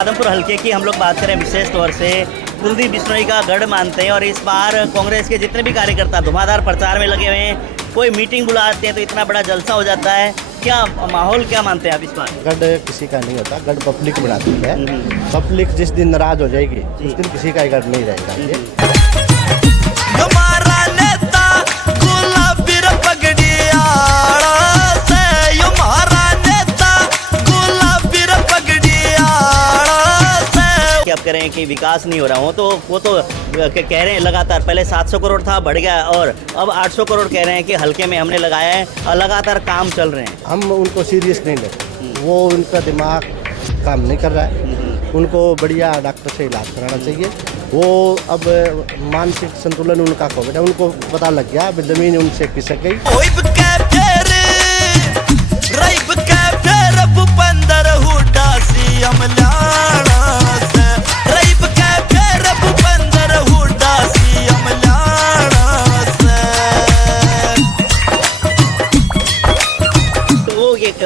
आदमपुर हल्के की हम लोग बात करें विशेष तौर से कुलदीप बिश्नोई का गढ़ मानते हैं और इस बार कांग्रेस के जितने भी कार्यकर्ता धुआंधार प्रचार में लगे हुए हैं, कोई मीटिंग बुलाते हैं तो इतना बड़ा जलसा हो जाता है। क्या माहौल क्या मानते हैं आप इस बार? गढ़ किसी का नहीं होता, गढ़ पब्लिक बनाती है। पब्लिक जिस दिन नाराज हो जाएगी उस दिन किसी का गढ़ नहीं रहेगा। आप कह रहे हैं कि विकास नहीं हो रहा हो, तो वो तो कह रहे हैं लगातार, पहले 700 करोड़ था, बढ़ गया और अब 800 करोड़ कह रहे हैं कि हल्के में हमने लगाया है और लगातार काम चल रहे हैं। हम उनको सीरियस नहीं लेते, वो उनका दिमाग काम नहीं कर रहा है। उनको बढ़िया डॉक्टर से इलाज कराना चाहिए। वो अब मानसिक संतुलन उनका खो गया, उनको पता लग गया अब ज़मीन उनसे खिसक गई।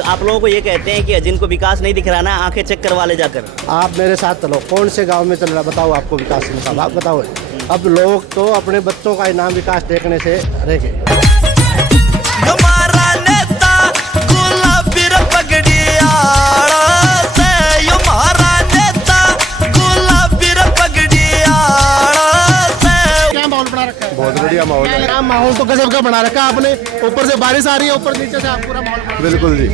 आप लोगों को ये कहते हैं कि जिनको विकास नहीं दिख रहा ना, आंखें चेक करवा ले जाकर। आप मेरे साथ चलो, कौन से गांव में चल रहा बताओ, आपको विकास नहीं दिखा, आप बताओ। अब लोग तो अपने बच्चों का इनाम विकास देखने से रह गए। बहुत बढ़िया माहौल है। माहौल तो गजब का बना रखा है आपने। ऊपर से बारिश आ रही है, ऊपर नीचे से आप पूरा माहौल। बिल्कुल जी,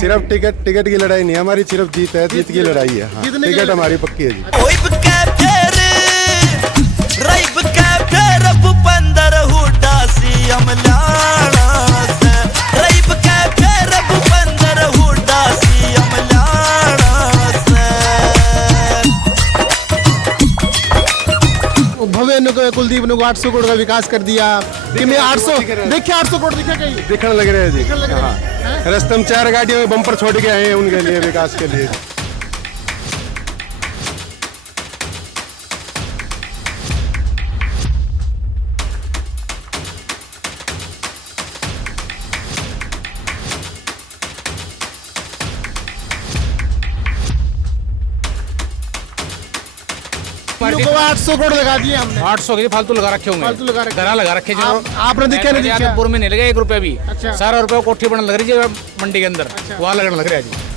सिर्फ टिकट की लड़ाई नहीं है हमारी, सिर्फ जीत है, जीत की लड़ाई है। हाँ, टिकट हमारी पक्की है जी। कुलदीप ने 800 करोड़ का विकास कर दिया कि मैं 800 देखिए 800 करोड़ दिखा कहीं दिखने लग रहे हैं जी। रास्ते में 4 गाड़ियों में बम्पर छोड़ के आए हैं उनके लिए, विकास के लिए। को 800 करोड़ लगा दिए हमने। 800 के फालतू लगा रखे होंगे, फालतू लगा रखे, घरा लगा रखे जो आपने दिखा नहीं दिखा। आदमपुर में नहीं लगा 1 रुपया भी। अच्छा। सारा रुपया कोठी बनने लग रही है मंडी के अंदर। अच्छा। वहाँ लगने लग रहा है जी।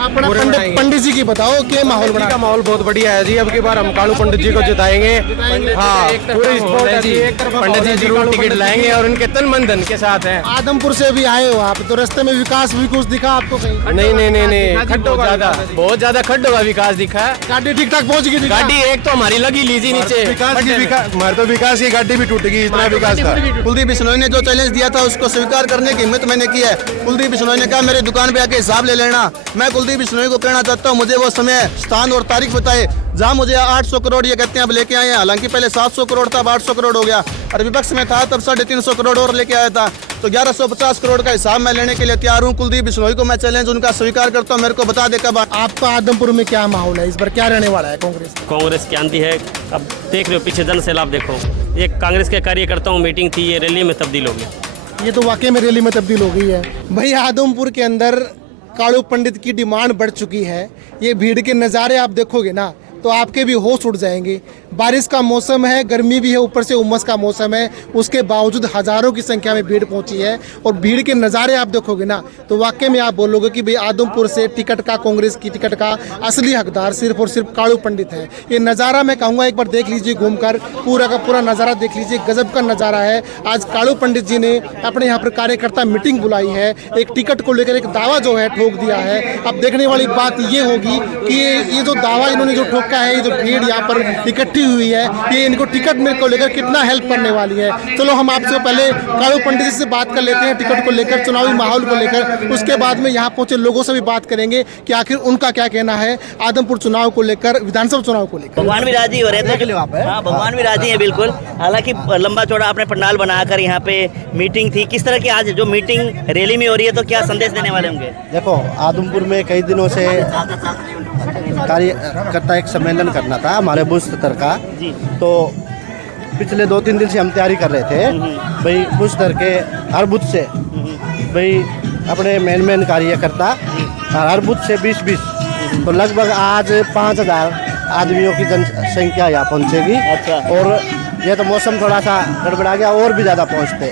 पंडित जी की बताओ क्या माहौल बना? माहौल बहुत बढ़िया है जी। अब की बार हम कालू पंडित जी को जिताएंगे। हाँ, पूरी पंडित जी जरूर टिकट लाएंगे और उनके तन मन धन के साथ हैं। आदमपुर से भी आए हो आप, तो रास्ते में विकास भी कुछ दिखा आपको कहीं? नहीं, खड्डों का बहुत ज्यादा खड्डों का विकास दिखा है। गाड़ी ठीक ठाक पहुँच गई? गाड़ी एक तो हमारी लगी लीजी नीचे। हमारे तो विकास की गाड़ी भी टूट गई, इतना विकास था। कुलदीप बिश्नोई ने जो चैलेंज दिया था उसको स्वीकार करने की हिम्मत मैंने की है। कुलदीप बिश्नोई ने कहा मेरे दुकान पे आके हिसाब ले लेना। मैं कुलदीप बिश्नोई को कहना चाहता हूँ, मुझे वो समय, स्थान और तारीख बताए जहाँ मुझे 800 करोड़ ये कहते हैं अब लेके आए हैं। हालांकि पहले 700 करोड़ था, अब 800 करोड़ हो गया और विपक्ष में था तब 350 करोड़ और लेके आया था। तो 1150 करोड़ का हिसाब मैं लेने के लिए तैयार हूँ। कुलदीप बिश्नोई को मैं चैलेंज उनका स्वीकार करता हूँ। मेरे को बता दे कब। आपका आदमपुर में क्या माहौल है इस बार, क्या रहने वाला है? कांग्रेस की आंधी है। अब देख रहे हो पीछे जन सैलाब देखो। ये कांग्रेस के कार्यकर्ताओं मीटिंग थी, ये रैली में तब्दील हो गई। ये तो वाकई में रैली में तब्दील हो गई है। भाई आदमपुर के अंदर कालू पंडित की डिमांड बढ़ चुकी है। ये भीड़ के नज़ारे आप देखोगे ना तो आपके भी होश उड़ जाएंगे। बारिश का मौसम है, गर्मी भी है, ऊपर से उमस का मौसम है, उसके बावजूद हज़ारों की संख्या में भीड़ पहुंची है। और भीड़ के नज़ारे आप देखोगे ना तो वाकई में आप बोलोगे कि भाई आदमपुर से टिकट का, कांग्रेस की टिकट का असली हकदार सिर्फ और सिर्फ कालू पंडित है। ये नज़ारा मैं कहूँगा एक बार देख लीजिए, घूमकर पूरा का पूरा नज़ारा देख लीजिए, गजब का नज़ारा है। आज कालू पंडित जी ने अपने यहाँ पर कार्यकर्ता मीटिंग बुलाई है, एक टिकट को लेकर एक दावा जो है ठोक दिया है। अब देखने वाली बात ये होगी कि ये जो दावा इन्होंने जो ठोका है, ये जो भीड़ यहाँ पर इकट्ठी हुई है, ये इनको टिकट में को लेकर कितना हेल्प करने वाली है। चलो हम आपसे पहले कालू पंडित जी से बात कर लेते हैं टिकट को लेकर, चुनावी माहौल को लेकर। उसके बाद में यहाँ पहुंचे लोगों से भी बात करेंगे कि आखिर उनका क्या कहना है आदमपुर चुनाव को लेकर, विधानसभा चुनाव को लेकर। भगवान भी राजी हो रहे थे। हाँ, भगवान भी राजी है बिल्कुल। हालांकि लंबा चौड़ा आपने पंडाल बनाकर यहाँ पे मीटिंग थी, किस तरह की आज जो मीटिंग रैली में हो रही है तो क्या संदेश देने वाले होंगे? देखो, आदमपुर में कई दिनों से कार्यकर्ता एक सम्मेलन करना था हमारे बूथ स्तर का, तो पिछले 2-3 दिन से हम तैयारी कर रहे थे भाई कुछ तरह के हर बूथ से भाई अपने मेन कार्यकर्ता हर बूथ से 20-20 तो लगभग आज 5,000 आदमियों की जनसंख्या यहाँ पहुँचेगी। अच्छा। और ये तो मौसम थोड़ा सा गड़बड़ा गया और भी ज़्यादा पहुँचते।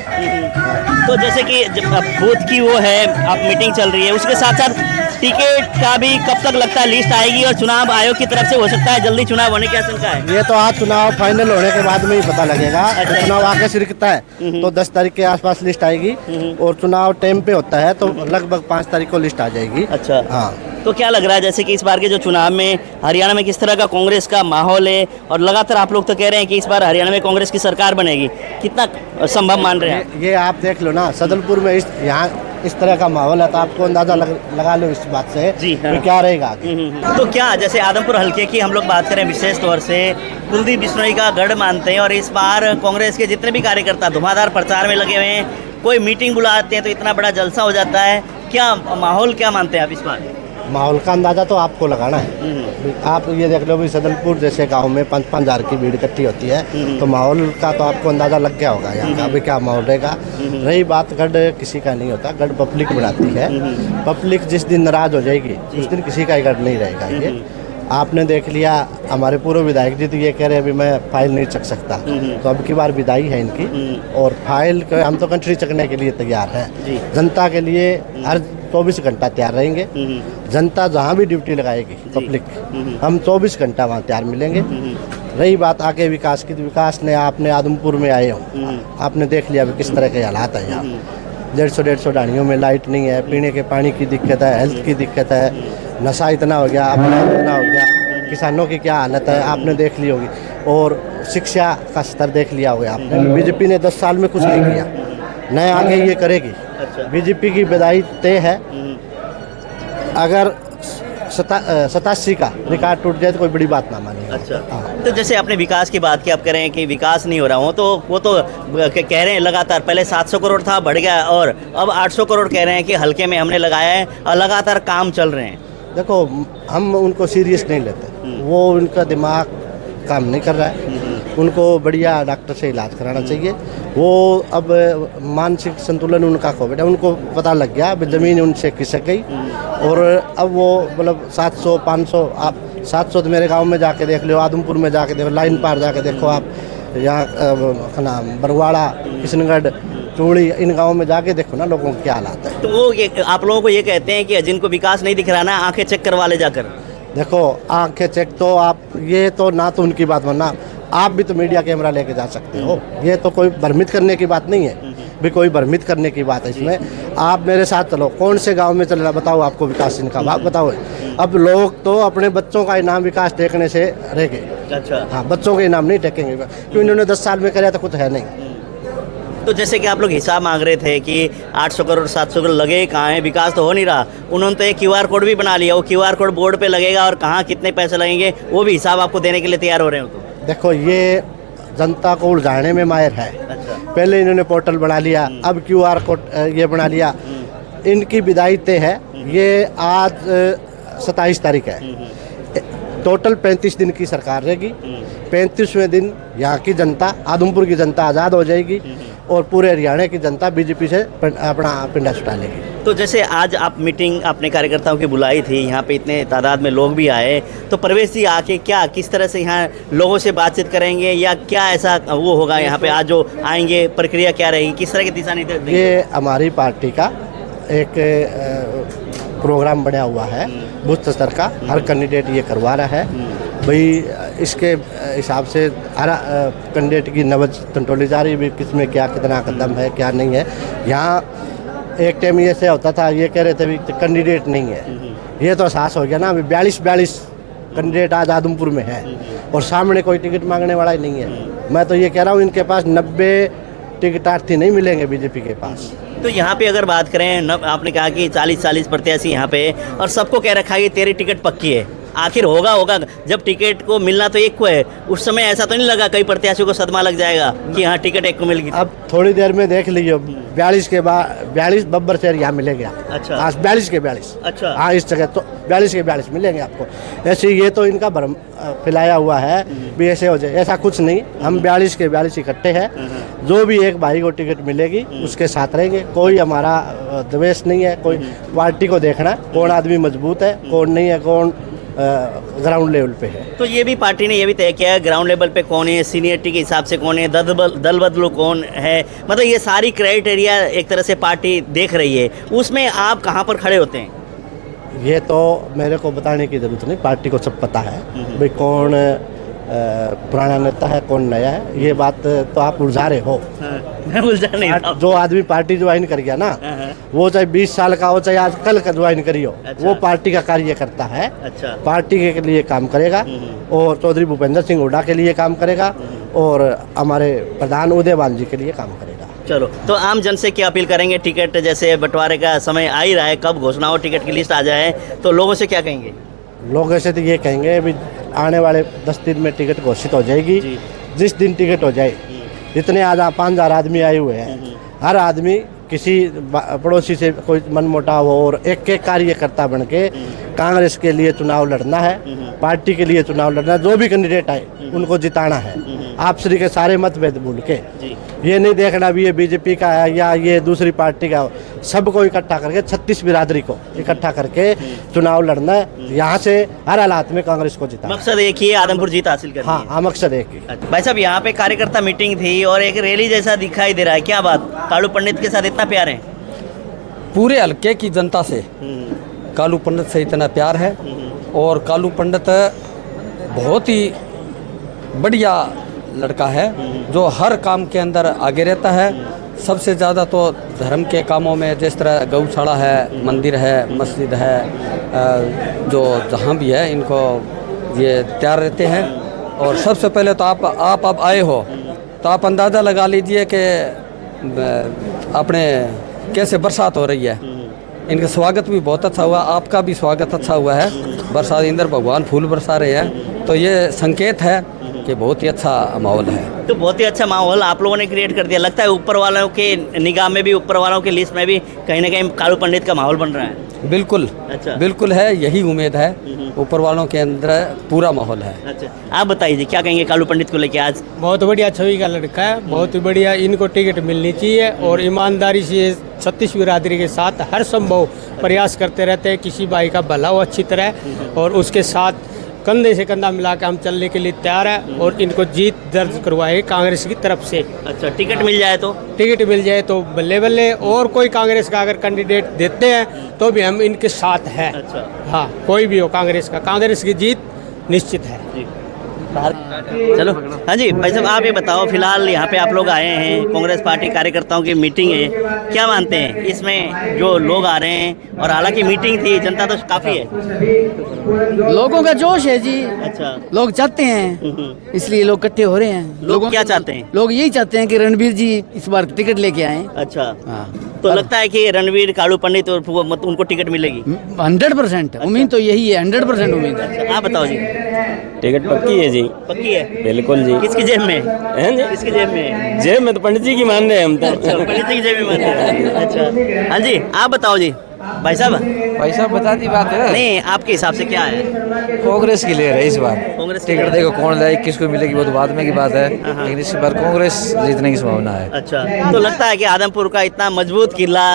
तो जैसे कि जब बूथ की वो है अब मीटिंग चल रही है, उसके साथ साथ टिकट का भी कब तक लगता है लिस्ट आएगी, और चुनाव आयोग की तरफ से हो सकता है जल्दी चुनाव होने की आशंका है? ये तो आज चुनाव फाइनल होने के बाद में ही पता लगेगा। अच्छा। चुनाव आगे सिरकता है तो 10 तारीख के आसपास लिस्ट आएगी और चुनाव टाइम पे होता है तो लगभग 5 तारीख को लिस्ट आ जाएगी। अच्छा। हाँ। तो क्या लग रहा है जैसे कि इस बार के जो चुनाव में हरियाणा में किस तरह का कांग्रेस का माहौल है, और लगातार आप लोग तो कह रहे हैं कि इस बार हरियाणा में कांग्रेस की सरकार बनेगी, कितना संभव मान रहे हैं? ये आप देख लो ना, सदलपुर में यहाँ इस तरह का माहौल है तो आपको अंदाजा लगा लो इस बात से जी हाँ। कि क्या रहेगा। तो क्या जैसे आदमपुर हल्के की हम लोग बात करें विशेष तौर से कुलदीप बिश्नोई का गढ़ मानते हैं, और इस बार कांग्रेस के जितने भी कार्यकर्ता धुआंधार प्रचार में लगे हुए हैं, कोई मीटिंग बुलाते हैं तो इतना बड़ा जलसा हो जाता है, क्या माहौल क्या मानते हैं आप इस बार? माहौल का अंदाजा तो आपको लगाना है। आप ये देख लो भी सदलपुर जैसे गांव में 5-5 हज़ार की भीड़ इकट्ठी होती है तो माहौल का तो आपको अंदाजा लग गया होगा यहाँ का भी क्या माहौल रहेगा। रही बात गढ़ किसी का नहीं होता, गढ़ पब्लिक बनाती है। पब्लिक जिस दिन नाराज हो जाएगी उस दिन किसी का ही गढ़ नहीं रहेगा। ये आपने देख लिया, हमारे पूर्व विधायक जी तो ये कह रहे हैं अभी मैं फाइल नहीं चक सकता, तो अब की बार विदाई है इनकी और फाइल हम तो कंट्री चकने के लिए तैयार हैं। जनता के लिए हर 24 घंटा तैयार रहेंगे। जनता जहाँ भी ड्यूटी लगाएगी पब्लिक, हम 24 घंटा वहाँ तैयार मिलेंगे। रही बात आगे विकास की, तो विकास ने आपने आदमपुर में आए हो, आपने देख लिया किस तरह के हालात है यहाँ। 150-150 ढाणियों में लाइट नहीं है, पीने के पानी की दिक्कत है, हेल्थ की दिक्कत है, नशा इतना हो गया, अपराध इतना हो गया, किसानों की क्या हालत है आपने देख ली होगी, और शिक्षा का स्तर देख लिया होगा आपने। बीजेपी ने 10 साल में कुछ नहीं किया, नए आगे ये करेगी। बीजेपी की विदाई तय है। अगर 87 का रिकॉर्ड टूट जाए तो कोई बड़ी बात ना मानिए। अच्छा। तो जैसे आपने विकास की बात की, आप कह रहे हैं कि विकास नहीं हो रहा हो, तो वो तो कह रहे हैं लगातार पहले 700 करोड़ था, बढ़ गया, और अब 800 करोड़ कह रहे हैं कि हल्के में हमने लगाया है और लगातार काम चल रहे हैं। देखो हम उनको सीरियस नहीं लेते, वो उनका दिमाग काम नहीं कर रहा है, उनको बढ़िया डॉक्टर से इलाज कराना चाहिए। वो अब मानसिक संतुलन उनका खो बैठा, उनको पता लग गया अब ज़मीन उनसे खिसक गई, और अब वो मतलब 700-500, आप 700 तो मेरे गांव में जाके देख लो, आदमपुर में जाके देखो, लाइन पार जाके देखो, आप यहाँ बरवाड़ा, किशनगढ़, चूड़ी, इन गाँव में जाके देखो ना लोगों के क्या हालात है। तो वो ये आप लोगों को ये कहते हैं कि जिनको विकास नहीं दिख रहा ना, आंखें चेक करवा ले जाकर। देखो आंखें चेक तो आप, ये तो ना तो उनकी बात मानना, आप भी तो मीडिया कैमरा लेके जा सकते हो, ये तो कोई भ्रमित करने की बात नहीं है भी, कोई भ्रमित करने की बात है इसमें। आप मेरे साथ चलो, कौन से गांव में चल रहा बताओ आपको विकास इनका, आप बताओ। अब लोग तो अपने बच्चों का इनाम विकास देखने से रह गए। अच्छा। हाँ, बच्चों के इनाम नहीं टेकेंगे क्योंकि इन्होंने 10 साल में कराया तो कुछ है नहीं। तो जैसे कि आप लोग हिसाब मांग रहे थे कि 800 करोड़ 700 करोड़ लगे कहाँ है, विकास तो हो नहीं रहा, उन्होंने तो एक QR कोड भी बना लिया, वो QR कोड बोर्ड पे लगेगा और कहाँ कितने पैसे लगेंगे वो भी हिसाब आपको देने के लिए तैयार हो रहे हो। तो देखो ये जनता को उलझाने में माहिर है। अच्छा। पहले इन्होंने पोर्टल बना लिया, अब QR कोड ये बना लिया। इनकी विदाई तय है, ये आज 27 तारीख है। टोटल 35 दिन की सरकार रहेगी। 35वें दिन यहाँ की जनता, आदमपुर की जनता आज़ाद हो जाएगी और पूरे हरियाणा की जनता बीजेपी से अपना पिंडा छुटा लेगी। तो जैसे आज आप मीटिंग अपने कार्यकर्ताओं की बुलाई थी, यहाँ पे इतने तादाद में लोग भी आए, तो प्रवेश जी आके क्या किस तरह से यहाँ लोगों से बातचीत करेंगे, या क्या ऐसा वो होगा यहाँ पे आज जो आएंगे, प्रक्रिया क्या रहेगी, किस तरह के दिशा निर्देश देंगे? ये हमारी पार्टी का एक प्रोग्राम बना हुआ है बूथ स्तर का, हर कैंडिडेट ये करवा रहा है भाई। इसके हिसाब से हर कैंडिडेट की नब्ज तंटोली जा रही है, किस में क्या कितना कदम है क्या नहीं है। यहाँ एक टाइम ये से होता था, ये कह रहे थे भी कैंडिडेट नहीं है, ये तो एहसास हो गया ना, अभी 42 कैंडिडेट आज आदमपुर में है और सामने कोई टिकट मांगने वाला ही नहीं है। मैं तो ये कह रहा हूँ इनके पास 90 टिकटार्थी नहीं मिलेंगे बीजेपी के पास। तो यहाँ पे अगर बात करें, आपने कहा कि 40 प्रत्याशी यहाँ पे, और सबको कह रखा है कि तेरी टिकट पक्की है, आखिर होगा जब टिकट को मिलना तो एक को है, उस समय ऐसा तो नहीं लगा कई प्रत्याशियों को सदमा लग जाएगा कि हाँ टिकट एक को मिल गई? अब थोड़ी देर में देख लीजिए 42 के बाद 42 बब्बर शहर यहाँ मिलेंगे आपको। अच्छा। हाँ 42 के 42। अच्छा। हाँ इस जगह तो 42 के 42 मिलेंगे आपको। ऐसे ये तो इनका भ्रम फैलाया हुआ है भी ऐसे हो जाए, ऐसा कुछ नहीं। हम 42 के 42 इकट्ठे हैं। जो भी एक भाई को टिकट मिलेगी उसके साथ रहेंगे। कोई हमारा द्वेष नहीं है। कोई पार्टी को देखना कौन आदमी मजबूत है कौन नहीं है, कौन ग्राउंड लेवल पे है। तो ये भी पार्टी ने ये भी तय किया है ग्राउंड लेवल पे कौन है, सीनियरिटी के हिसाब से कौन है, दल बदलू कौन है, मतलब ये सारी क्राइटेरिया एक तरह से पार्टी देख रही है। उसमें आप कहाँ पर खड़े होते हैं? ये तो मेरे को बताने की ज़रूरत नहीं, पार्टी को सब पता है भाई कौन पुराना नेता है कौन नया है। ये बात तो आप उलझा रहे हो। मैं उलझा नहीं था। जो आदमी पार्टी ज्वाइन कर गया ना, वो चाहे 20 साल का हो चाहे आज कल का ज्वाइन करी हो, वो पार्टी का कार्य करता है। अच्छा। पार्टी के लिए काम करेगा और चौधरी भूपेंद्र सिंह हुड्डा के लिए काम करेगा और हमारे प्रधान उदयवान जी के लिए काम करेगा। चलो, तो आम जन से क्या अपील करेंगे? टिकट जैसे बंटवारे का समय आ ही रहा है, कब घोषणा हो, टिकट की लिस्ट आ जाए, तो लोगों से क्या कहेंगे? लोग ऐसे तो ये कहेंगे अभी आने वाले 10 दिन में टिकट घोषित हो जाएगी। जिस दिन टिकट हो जाए, जितने आज 5,000 आदमी आए हुए हैं, हर आदमी किसी पड़ोसी से कोई मनमुटाव हो और एक एक कार्यकर्ता बन के कांग्रेस के लिए चुनाव लड़ना है, पार्टी के लिए चुनाव लड़ना है। जो भी कैंडिडेट आए उनको जिताना है। आप श्री के सारे मतभेद भूल के, ये नहीं देखना भी ये बीजेपी का है या ये दूसरी पार्टी का, सबको इकट्ठा करके 36 बिरादरी को इकट्ठा करके चुनाव लड़ना है। यहाँ से हर हालात में कांग्रेस को जिताना। मकसद एक ही है, आदमपुर जीत हासिल करनी है। हाँ, मकसद एक ही। भाई साहब, यहाँ पे कार्यकर्ता मीटिंग थी और एक रैली जैसा दिखाई दे रहा है, क्या बात? कालू पंडित के साथ इतना प्यार है? पूरे हल्के की जनता से कालू पंडित से इतना प्यार है और कालू पंडित बहुत ही बढ़िया लड़का है जो हर काम के अंदर आगे रहता है। सबसे ज़्यादा तो धर्म के कामों में, जिस तरह गौशाला है, मंदिर है, मस्जिद है, जो जहाँ भी है इनको ये तैयार रहते हैं। और सबसे पहले तो आप अब आए हो तो आप अंदाज़ा लगा लीजिए कि अपने कैसे बरसात हो रही है। इनका स्वागत भी बहुत अच्छा हुआ, आपका भी स्वागत अच्छा हुआ है। बरसात इंद्र भगवान फूल बरसा रहे हैं, तो ये संकेत है कि बहुत ही अच्छा माहौल है। तो बहुत ही अच्छा माहौल आप लोगों ने क्रिएट कर दिया। लगता है ऊपर वालों के निगाह में भी, ऊपर वालों की लिस्ट में भी कहीं ना कहीं कालू पंडित का माहौल बन रहा है। बिल्कुल। अच्छा। बिल्कुल है, यही उम्मीद है। ऊपर वालों के अंदर पूरा माहौल है। अच्छा, आप बताइए क्या कहेंगे कालू पंडित को लेके? आज बहुत बढ़िया छवि का लड़का है, बहुत ही बढ़िया। इनको टिकट मिलनी चाहिए और ईमानदारी से 36 बिरादरी के साथ हर संभव प्रयास करते रहते हैं किसी भाई का भला हो अच्छी तरह, और उसके साथ कंधे से कंधा मिला के हम चलने के लिए तैयार है और इनको जीत दर्ज करवाए कांग्रेस की तरफ से। अच्छा, टिकट मिल जाए तो? टिकट मिल जाए तो बल्ले बल्ले, और कोई कांग्रेस का अगर कैंडिडेट देते हैं तो भी हम इनके साथ हैं। अच्छा। हाँ, कोई भी हो कांग्रेस का, कांग्रेस की जीत निश्चित है। चलो, हाँ जी भाई साहब, आप ये बताओ, फिलहाल यहाँ पे आप लोग आए हैं, कांग्रेस पार्टी कार्यकर्ताओं की मीटिंग है, क्या मानते हैं इसमें जो लोग आ रहे हैं? और हालांकि मीटिंग थी, जनता तो काफ़ी है। लोगों का जोश है जी। अच्छा। लोग चाहते हैं, इसलिए लोग इकट्ठे हो रहे हैं। लोग क्या चाहते हैं? लोग यही चाहते हैं कि रणवीर जी इस बार टिकट लेके आए। अच्छा। हाँ, तो लगता है कि रणवीर, कालू पंडित और उनको टिकट मिलेगी? 100% उम्मीद तो यही है, 100% उम्मीद है। अच्छा, आप बताओ जी। टिकट पक्की है जी। पक्की है? बिल्कुल जी। किसकी जेब में हैं जी? किसकी जेब में? जेब में तो पंडित जी की मान रहे हैं हम तो। अच्छा, पंडित जी की जेब में मान रहे हैं। अच्छा, हाँ जी, आप बताओ जी। भाई साहब बता दी बात है। नहीं, आपके हिसाब से क्या है? कांग्रेस की ले रहे इस बार। कांग्रेस की टिकट ले देखो कौन लाए, किसको मिलेगी वो तो बाद में की बात है, लेकिन इस बार कांग्रेस जीतने की संभावना है। अच्छा, तो लगता है कि आदमपुर का इतना मजबूत किला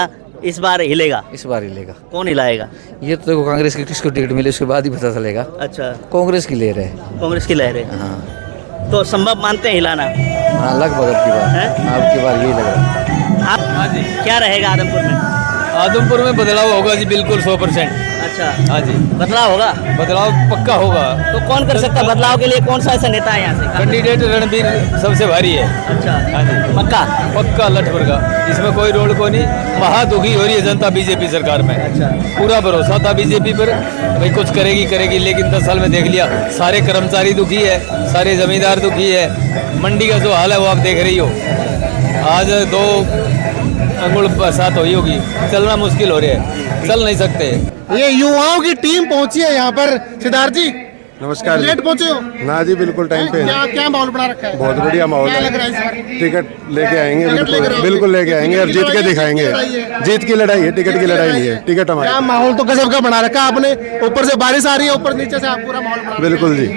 इस बार हिलेगा? इस बार हिलेगा। कौन हिलाएगा? ये तो देखो कांग्रेस की किसको टिकट मिले उसके बाद ही पता चलेगा। अच्छा, कांग्रेस की ले रहे हैं। कांग्रेस की लहर है। हाँ, तो संभव मानते हैं हिलाना? हाँ लगभग अब की बार, अब की बार यही लग रहा है। आप क्या रहेगा आदमपुर में? आदमपुर में बदलाव होगा जी, बिल्कुल 100%। अच्छा, हाँ जी, बदलाव होगा? बदलाव पक्का होगा। तो कौन कर सकता है बदलाव के लिए? कौन सा ऐसा नेता है यहाँ से? कैंडिडेट रणबीर सबसे भारी है। अच्छा, हाँ जी, पक्का? पक्का लठपुर का, इसमें कोई रोड को नहीं। महादुखी हो रही है जनता बीजेपी सरकार में। अच्छा। पूरा भरोसा था बीजेपी पर, भाई कुछ करेगी, लेकिन 10 साल में देख लिया, सारे कर्मचारी दुखी है, सारे जमींदार दुखी है। मंडी का जो हाल है वो आप देख रही हो। आज 2 अंगुल बरसात हुई होगी, चलना मुश्किल हो रहा है, चल नहीं सकते। ये युवाओं की टीम पहुंची है यहाँ पर। सिद्धार्थ जी नमस्कार जी। लेट पहुंचे हो ना जी बिल्कुल टाइम पे। क्या क्या माहौल बना रखा है? बहुत बढ़िया माहौल क्या है। लग रहा है इस बार? टिकट लेके आएंगे, टिकट लेकर आओगे? बिल्कुल लेके आएंगे और जीत के दिखाएंगे। जीत की लड़ाई है, टिकट की लड़ाई नहीं है, टिकट क्या हमारी। माहौल तो गजब का बना रखा है आपने। ऊपर से बारिश आ रही है, ऊपर नीचे से आप पूरा माहौल बना रखा है। बिल्कुल जी,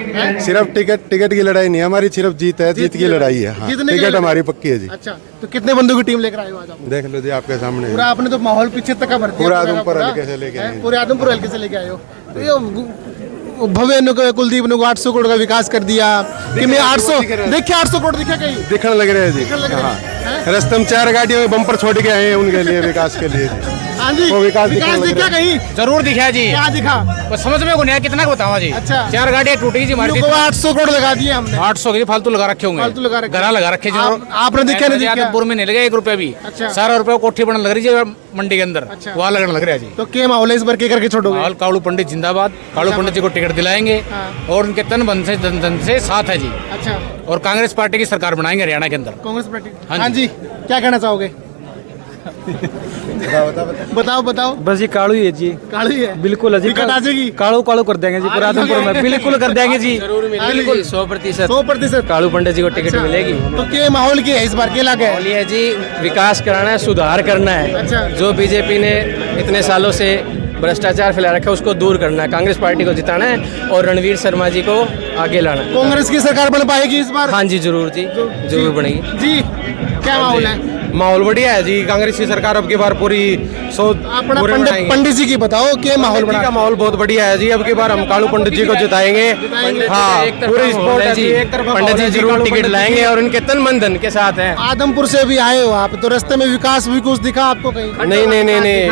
सिर्फ टिकट की लड़ाई नहीं है हमारी, सिर्फ जीत है, जीत की लड़ाई है। हाँ, जीतने की टिकट लड़ाई। हमारी पक्की है जी। अच्छा, तो कितने बंदों की टीम लेकर आए हो आज आप? देख लो जी आपके सामने। पूरा आपने तो माहौल पीछे तक का भर दिया। पूरा आदमपुर हल्के से लेके आए हैं। पूरे आदमपुर हल्के से लेके आए हो। तो ये भव्य ने कुलदीप ने 800 करोड़ का विकास कर दिया कि मैं 800 देखिए 800 करोड़ दिखा कहीं दिखने लग रहे हैं जी। दिखने लग रहे हैं। हाँ, रस्तम 4 गाड़ियों में बम्पर छोड़ के आए हैं उनके लिए, विकास के लिए। हाँ जी, वो विकास विकास दिखने लग दिखा रहा है। कहीं? जरूर दिखा जी। क्या दिखा? बस समझ में को नहीं आया, कितना को बताऊं जी। अच्छा। 4 गाड़ियां टूटी जी हमारी। 800 करोड़ लगा दिए हमने। 800 के फालतू लगा रखे होंगे, फालतू लगा रखे। घरा लगा रखे जो। आपने दिखा नहीं दिखा? आदमपुर में नहीं लगा 1 रुपया भी। अच्छा। सारा रुपया कोठी बनने लग रही है मंडी के अंदर, अच्छा। वहाँ लगने लग रहा है जी। तो क्या माहौल है इस बार, के करके छोड़ोगे? माहौल कालू पंडित जिंदाबाद। कालू पंडित जी को टिकट दिलाएंगे और उनके तन बन से धन से साथ है जी। अच्छा, और कांग्रेस पार्टी की सरकार बनाएंगे हरियाणा के अंदर। कांग्रेस पार्टी। हाँ हाँ जी, क्या कहना चाहोगे? बताओ बताओ। बस ये कालू ही है जी, काली है बिल्कुल है जी। टिकट आ जाएगी? कालू कालू कर देंगे जी पूरा आदमपुर में, बिल्कुल कर देंगे जी। बिल्कुल 100%। 100%। कालू पंडित जी को टिकट अच्छा। मिलेगी। तो क्या माहौल क्या है इस बार, क्या लगा है? है जी, विकास कराना है, सुधार करना है। अच्छा। जो बीजेपी ने इतने सालों से भ्रष्टाचार फैला रखा है उसको दूर करना है, कांग्रेस पार्टी को जिताना है और रणवीर शर्मा जी को आगे लाना है। कांग्रेस की सरकार बन पाएगी इस बार? हाँ जी जरूर जी, जरूर बनेगी जी। क्या माहौल है? माहौल बढ़िया है जी। कांग्रेस की सरकार अब की बार पूरी अपना पंडित जी की बताओ, क्या माहौल बना? का माहौल बहुत बढ़िया है जी। अब की बार हम कालू पंडित जी को जिताएंगे। हाँ, पूरी सपोर्ट है जी। पंडित जी जरूर टिकट लाएंगे और उनके तन मन धन के साथ हैं। आदमपुर से भी आए हो आप, तो रास्ते में विकास भी कुछ दिखा आपको कहीं? नहीं,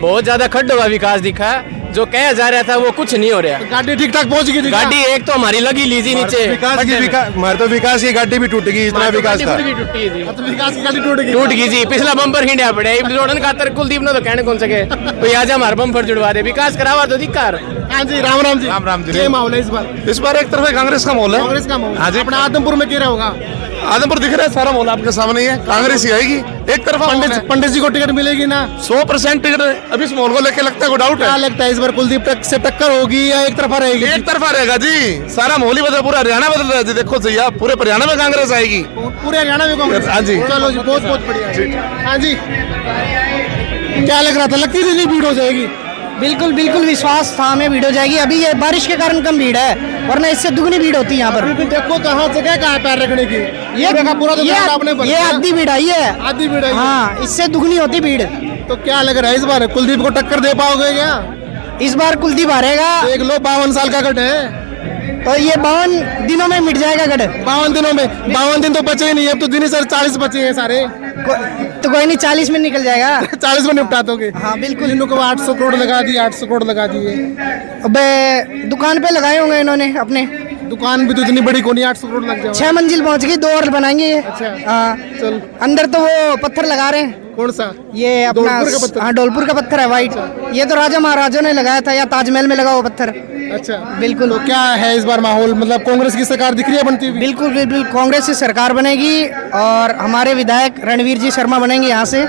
बहुत ज्यादा खड्डों का विकास दिखा। जो कहा जा रहा था वो कुछ नहीं हो रहा। गाड़ी ठीक ठाक पहुंच गई थी? गाड़ी एक तो हमारी लगी लीजी नीचे, हमारे तो विकास की गाड़ी भी टूट गई, इतना विकास था। तो विकास की गाड़ी टूट गई जी। पिछला बम्पर खिंडा पड़े जोड़न खातर कुलदीप ने तो कहने कौन सके कोई आज हमारा बम्पर जुड़वा दे, विकास करावा तो धिक्कार। हाँ जी, राम राम जी। राम राम जी। क्या माहौल है इस बार? इस बार एक तरफ कांग्रेस का माहौल है। कांग्रेस का माहौल। हाँ जी। अपना आदमपुर में क्या होगा? आदमपुर दिख रहा है, सारा माहौल आपके सामने ही है। कांग्रेस ही आएगी एक तरफा। पंडित जी को टिकट मिलेगी ना? 100% टिकट। अभी इस माहौल को लेके लगता है कोई डाउट क्या है? लगता है इस बार कुलदीप से टक्कर होगी या एक तरफा रहेगी? एक तरफा रहेगा जी। सारा माहौल ही बदल, पूरा हरियाणा बदल रहा है जी। देखो सही आप, पूरे हरियाणा में कांग्रेस आएगी। पूरे हरियाणा में कांग्रेस? हाँ जी। चलो जी, बहुत बहुत बढ़िया। हाँ जी, क्या लग रहा था? लगती थी नहीं भीड़ हो जाएगी? बिल्कुल बिल्कुल विश्वास था हमें भीड़ हो जाएगी। अभी ये बारिश के कारण कम भीड़ है, वरना इससे दुगनी भीड़ होती है यहाँ पर। अभी देखो कहाँ जगह कहाँ है पैर रखने की। ये देखा पूरा तो ग्राउंड आपने भर ये दिया। आधी भीड़ आई है। आधी भीड़ आई है। हाँ, इससे दुगनी होती भीड़। तो क्या लग रहा है इस बार कुलदीप को टक्कर दे पाओगे क्या? इस बार कुलदीप हारेगा। देख लो 52 साल का गढ़ है, तो ये 52 दिनों में मिट जाएगा गढ़। 52 दिनों में? 52 दिन तो बचे ही नहीं, अब तो दिन ही सर 40 बचे हैं सारे। तो कोई नहीं, 40 में निकल जाएगा। 40 में निपटा दोगे? हाँ बिल्कुल। इनको 800 करोड़ लगा दिए, 800 करोड़ लगा दिए। अबे दुकान पे लगाए होंगे इन्होंने अपने। दुकान भी तो इतनी बड़ी कोनी, 800 करोड़ लग जाए। 6 मंजिल पहुंच गई, 2 और बनाएंगे ये। अच्छा। हाँ, चल। अंदर तो वो पत्थर लगा रहे हैं। कौन सा? ये अपना धौलपुर का पत्थर? हाँ, धौलपुर का पत्थर है वाइट। ये तो राजा महाराजों ने लगाया था, या ताजमहल में लगा वो पत्थर। अच्छा, बिल्कुल। तो क्या है इस बार माहौल, मतलब कांग्रेस की सरकार दिख रही है बनती हुई? बिल्कुल बिल्कुल, कांग्रेस की सरकार बनेगी और हमारे विधायक रणवीर जी शर्मा बनेंगे यहाँ से।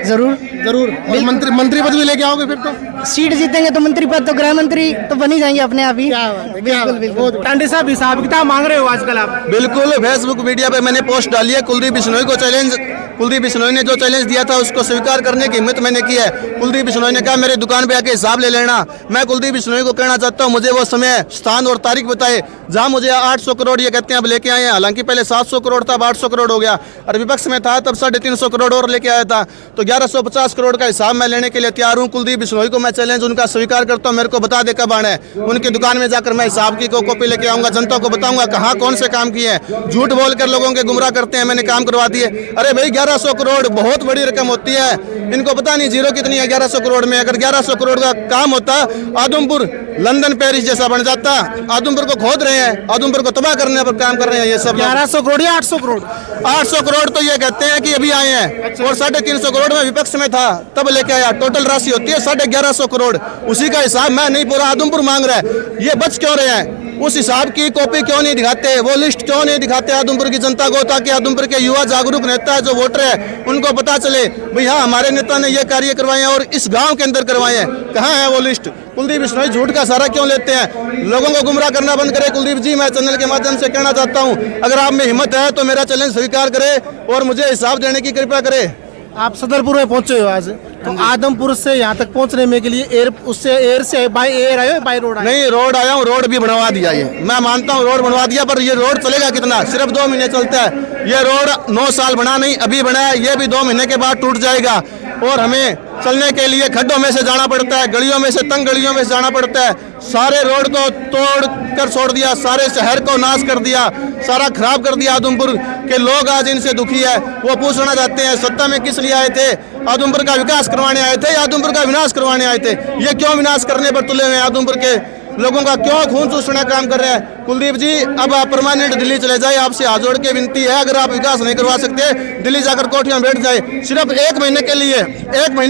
जरूर जरूर। और मंत्री पद भी लेके आओगे फिर तो? सीट जीतेंगे तो मंत्री पद, तो गृह मंत्री तो बन ही जाएंगे अपने आप ही। क्या बात है, क्या बात है। टांडे साहब हिसाब किताब मांग रहे हो आजकल आप? बिल्कुल, फेसबुक मीडिया पे मैंने पोस्ट डाली है। कुलदीप बिश्नोई को चैलेंज, कुलदीप बिश्नोई ने जो चैलेंज दिया था उसको स्वीकार करने की हिम्मत मैंने की है। कुलदीप बिश्नोई ने कहा मेरे दुकान पे आके हिसाब ले लेना। मैं कुलदीप बिश्नोई को कहना चाहता हूँ, मुझे वो समय, स्थान और तारीख बताए जहाँ मुझे 800 करोड़ ये कहते हैं अब लेके आए हैं। हालांकि पहले 700 करोड़ था, अब 800 करोड़ हो गया। और विपक्ष में था तब 350 करोड़ और लेके आया था। तो 1150 करोड़ का हिसाब मैं लेने के लिए तैयार हूँ। कुलदीप बिश्नोई को मैं चैलेंज उनका स्वीकार करता हूँ, मेरे को बता दे कब आना है। उनकी दुकान में जाकर मैं हिसाब की कॉपी लेके आऊंगा, जनता को बताऊंगा कहाँ कौन से काम किए हैं। झूठ बोलकर लोगों के गुमराह करते हैं, मैंने काम करवा दिए। अरे भाई 1100 करोड़ बहुत बड़ी रकम होती है, इनको पता नहीं जीरो कितनी है 1100 करोड़ में। अगर 1100 करोड़ का काम होता, आदमपुर लंदन पेरिस जैसा बन जाता। आदमपुर को खोद रहे हैं, आदमपुर को तबाह करने पर काम कर रहे हैं ये सब। 1100 करोड़ या 800 करोड़? 800 करोड़ तो ये कहते हैं कि अभी आए हैं, और 350 करोड़ में विपक्ष में था तब लेके आया। टोटल राशि होती है 1150 करोड़। उसी का हिसाब मैं नहीं, पूरा आदमपुर मांग रहा है। ये बच क्यों रहे हैं? उस हिसाब की कॉपी क्यों नहीं दिखाते, वो लिस्ट क्यों नहीं दिखाते आदमपुर की जनता को, ताकि आदमपुर के युवा जागरूक नेता है जो वोटर है उनको पता चले भाई हाँ हमारे नेता ने ये कार्य करवाए हैं और इस गांव के अंदर करवाए हैं। कहाँ है वो लिस्ट? कुलदीप बिश्नोई झूठ का सहारा क्यों लेते हैं? लोगों को गुमराह करना बंद करे कुलदीप जी। मैं चैनल के माध्यम से कहना चाहता हूँ, अगर आप में हिम्मत है तो मेरा चैलेंज स्वीकार करे और मुझे हिसाब देने की कृपा करे। आप सदरपुर में पहुंचे हो आज, तो आदमपुर से यहाँ तक पहुंचने में के लिए एयर से बाय एयर आए हो, बाय रोड आए? नहीं, रोड आया हूँ, रोड भी बनवा दिया। ये मैं मानता हूँ रोड बनवा दिया, पर ये रोड चलेगा कितना? सिर्फ 2 महीने चलता है। ये रोड 9 साल बना नहीं, अभी बना है। ये भी 2 महीने के बाद टूट जाएगा और हमें चलने के लिए खड्डों में से जाना पड़ता है, गलियों में से, तंग गलियों में से जाना पड़ता है। सारे रोड को तोड़ कर छोड़ दिया, सारे शहर को नाश कर दिया, सारा खराब कर दिया। आदमपुर के लोग आज इनसे दुखी है। वो पूछना चाहते हैं सत्ता में किस लिए आए थे? आदमपुर का विकास करवाने आए थे या आदमपुर का विनाश करवाने आए थे? ये क्यों विनाश करने पर तुले हुए हैं? आदमपुर के लोगों का क्यों खून चूसना काम कर रहे हैं? कुलदीप जी अब आप परमानेंट दिल्ली चले जाए, आपसे हाथ जोड़ के विनती है। अगर आप विकास नहीं करवा सकते, दिल्ली जाकर कोठियां बैठ जाए। सिर्फ 1 महीने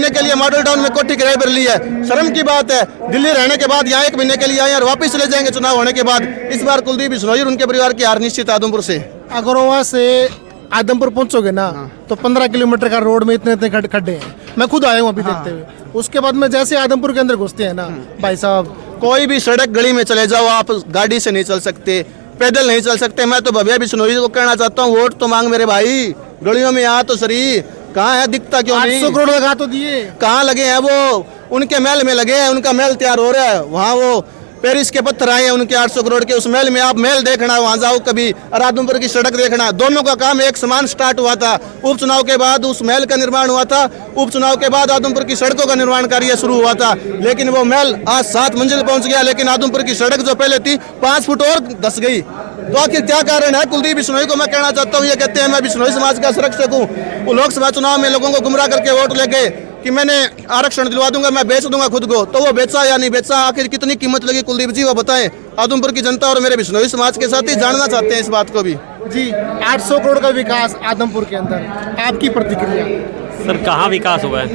के लिए मॉडल टाउन में कोठी किराए पर ली है। शर्म की बात है। दिल्ली रहने के बाद यहाँ 1 महीने के लिए आए और वापस चले जाएंगे चुनाव होने के बाद। इस बार कुलदीप बिश्नोई और उनके परिवार की हार निश्चित आदमपुर से। अगर वहाँ से आदमपुर पहुंचोगे ना तो 15 किलोमीटर का रोड में इतने खड्डे हैं। मैं खुद आया हूँ अभी देखते हुए। उसके बाद में जैसे आदमपुर के अंदर घुसते हैं ना भाई साहब, कोई भी सड़क गली में चले जाओ, आप गाड़ी से नहीं चल सकते, पैदल नहीं चल सकते। मैं तो भव्या बिश्नोई को कहना चाहता हूँ, वोट तो मांग मेरे भाई, गलियों में आ तो सरी। कहाँ है? दिखता क्यों नहीं? 800 करोड़ लगा तो दिए, कहाँ लगे हैं वो? उनके महल में लगे हैं, उनका महल तैयार हो रहा है। वहाँ वो पेरिस के पत्थर आए हैं उनके 800 करोड़ के। उस महल में आप महल देखना, वहाँ जाओ कभी, और आदमपुर की सड़क देखना। दोनों का काम एक समान स्टार्ट हुआ था। उपचुनाव के बाद उस महल का निर्माण हुआ था, उपचुनाव के बाद आदमपुर की सड़कों का निर्माण कार्य शुरू हुआ था। लेकिन वो महल आज 7 मंजिल पहुंच गया, लेकिन आदमपुर की सड़क जो पहले थी 5 फुट और धस गई। तो आखिर क्या कारण है? कुलदीप बिश्नोई को मैं कहना चाहता हूँ, ये कहते हैं मैं बिश्नोई समाज का संरक्षक हूँ। वो लोकसभा चुनाव में लोगों को गुमराह करके वोट लेके कि मैंने आरक्षण दिलवा दूंगा, मैं बेच दूंगा खुद को। तो वो बेचा या नहीं बेचा? आखिर कितनी कीमत लगी कुलदीप जी वो बताएं। आदमपुर की जनता और मेरे बिश्नोई समाज के साथ ही जानना चाहते हैं इस बात को भी। जी 800 करोड़ का विकास आदमपुर के अंदर, आपकी प्रतिक्रिया? सर कहाँ विकास हुआ है?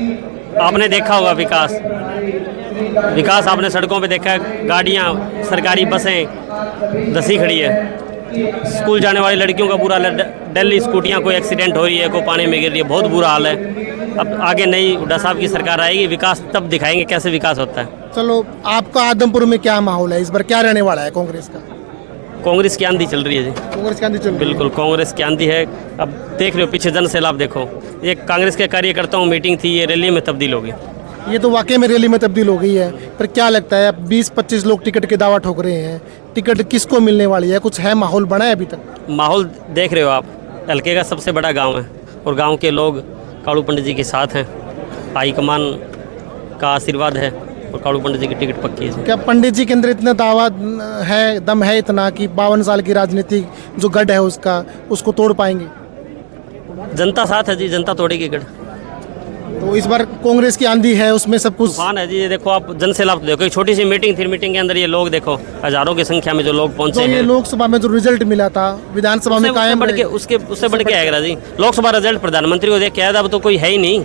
आपने देखा होगा विकास आपने सड़कों पे देखा है। गाड़ियाँ, सरकारी बसें धसी खड़ी है। स्कूल जाने वाली लड़कियों का बुरा हाल, दिल्ली स्कूटियाँ, कोई एक्सीडेंट हो रही है, कोई पानी में गिर रही है, बहुत बुरा हाल है। अब आगे नई हुड्डा साहब की सरकार आएगी, विकास तब दिखाएंगे कैसे विकास होता है। चलो, आपका आदमपुर में क्या माहौल है इस बार? क्या रहने वाला है कांग्रेस का? कांग्रेस की आंधी चल रही है जी। कांग्रेस की आंधी चल रही है? बिल्कुल कांग्रेस की आंधी है। अब देख रहे हो पीछे जन सैलाब देखो। ये कांग्रेस के कार्यकर्ताओं मीटिंग थी, ये रैली में तब्दील होगी। ये तो वाकई में रैली में तब्दील हो गई है। पर क्या लगता है 20-25 लोग टिकट के दावा ठोक रहे हैं, टिकट किसको मिलने वाली है? कुछ है माहौल बना है अभी तक? माहौल देख रहे हो आप, हल्के का सबसे बड़ा गांव है और गांव के लोग कालू पंडित जी के साथ हैं। हाईकमान का आशीर्वाद है और कालू पंडित जी की टिकट पक्की है। क्या पंडित जी के अंदर इतना दावा है, दम है इतना कि 52 साल की राजनीतिक जो गढ़ है उसको तोड़ पाएंगे? जनता साथ है जी, जनता तोड़ेगी गढ़। तो इस बार कांग्रेस की आंधी है, उसमें सब कुछ तूफान है जी। ये देखो आप जन सैलाब तो देखो, एक छोटी सी मीटिंग थी, मीटिंग के अंदर ये लोग देखो हजारों की संख्या में जो लोग पहुंचे तो ये हैं। लोकसभा में जो रिजल्ट मिला था, विधानसभा में कायम उससे बढ़ के आएगा जी। लोकसभा रिजल्ट प्रधानमंत्री को देख के आया था, अब तो कोई है ही नहीं।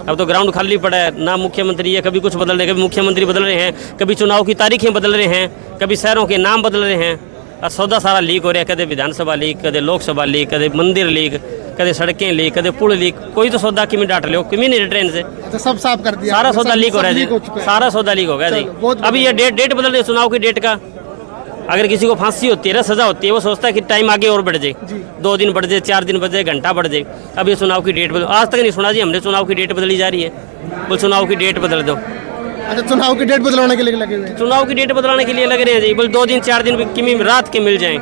अब तो ग्राउंड खाली पड़ा है। ना मुख्यमंत्री है, कभी कुछ बदल रहे, कभी मुख्यमंत्री बदल रहे हैं, कभी चुनाव की तारीखें बदल रहे हैं, कभी शहरों के नाम बदल रहे हैं। और सौदा सारा लीक हो रहा है, कदे विधानसभा लीक, कदे लोकसभा लीक, कदे मंदिर लीक, कदे सड़कें लीक, कदे पुल लीक। कोई तो सौदा किमी डाट लो, किमी नहीं ट्रेन से। अच्छा, सब साफ कर दिया, सारा सौदा लीक हो रहा है जी, सारा सौदा लीक हो गया जी। अभी ये डेट बदल रही है चुनाव की डेट का। अगर किसी को फांसी होती है, सजा होती है, वो सोचता है कि टाइम आगे और बढ़ जाए, 2 दिन बढ़ जाए, 4 दिन बढ़ जाए, घंटा बढ़ जाए। अब ये चुनाव की डेट बदल, आज तक नहीं सुना जी हमने चुनाव की डेट बदली जा रही है। वो चुनाव की डेट बदल दो। अच्छा, चुनाव की डेट बदलवाने के लिए लगे हुए हैं? चुनाव की डेट बदलाने के लिए लग रहे हैं जी। बोल 2 दिन 4 दिन किमी रात के मिल जाएं।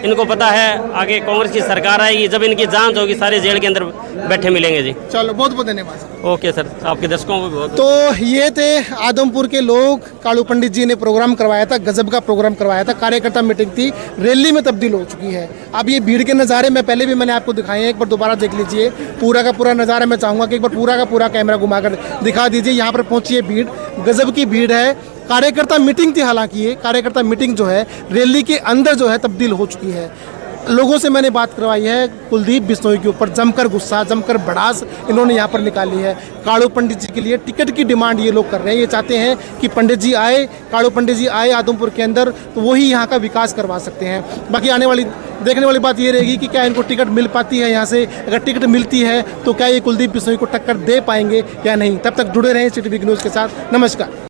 इनको पता है आगे कांग्रेस की सरकार आएगी, जब इनकी जांच होगी, सारे जेल के अंदर बैठे मिलेंगे जी। चलो बहुत बहुत धन्यवाद सर। ओके सर, आपके दर्शकों को बहुत तो ये थे आदमपुर के लोग। कालू पंडित जी ने प्रोग्राम करवाया था, गजब का प्रोग्राम करवाया था, कार्यकर्ता मीटिंग थी, रैली में तब्दील हो चुकी है। अब ये भीड़ के नज़ारे मैं पहले भी मैंने आपको दिखाए हैं, एक बार दोबारा देख लीजिए पूरा का पूरा नज़ारा। मैं चाहूँगा कि एक बार पूरा का पूरा कैमरा घुमाकर दिखा दीजिए। यहाँ पर पहुंची है भीड़, गजब की भीड़ है। कार्यकर्ता मीटिंग थी, हालांकि ये कार्यकर्ता मीटिंग जो है रैली के अंदर जो है तब्दील हो चुकी है। लोगों से मैंने बात करवाई है, कुलदीप बिश्नोई के ऊपर जमकर गुस्सा, जमकर भड़ास इन्होंने यहाँ पर निकाली है। कालू पंडित जी के लिए टिकट की डिमांड ये लोग कर रहे हैं। ये चाहते हैं कि पंडित जी आए, कालू पंडित जी आए आदमपुर के अंदर, तो वही यहाँ का विकास करवा सकते हैं। बाकी आने वाली देखने वाली बात ये रहेगी कि क्या इनको टिकट मिल पाती है यहाँ से। अगर टिकट मिलती है तो क्या ये कुलदीप बिश्नोई को टक्कर दे पाएंगे या नहीं। तब तक जुड़े रहें सिटी बिग न्यूज़ के साथ। नमस्कार।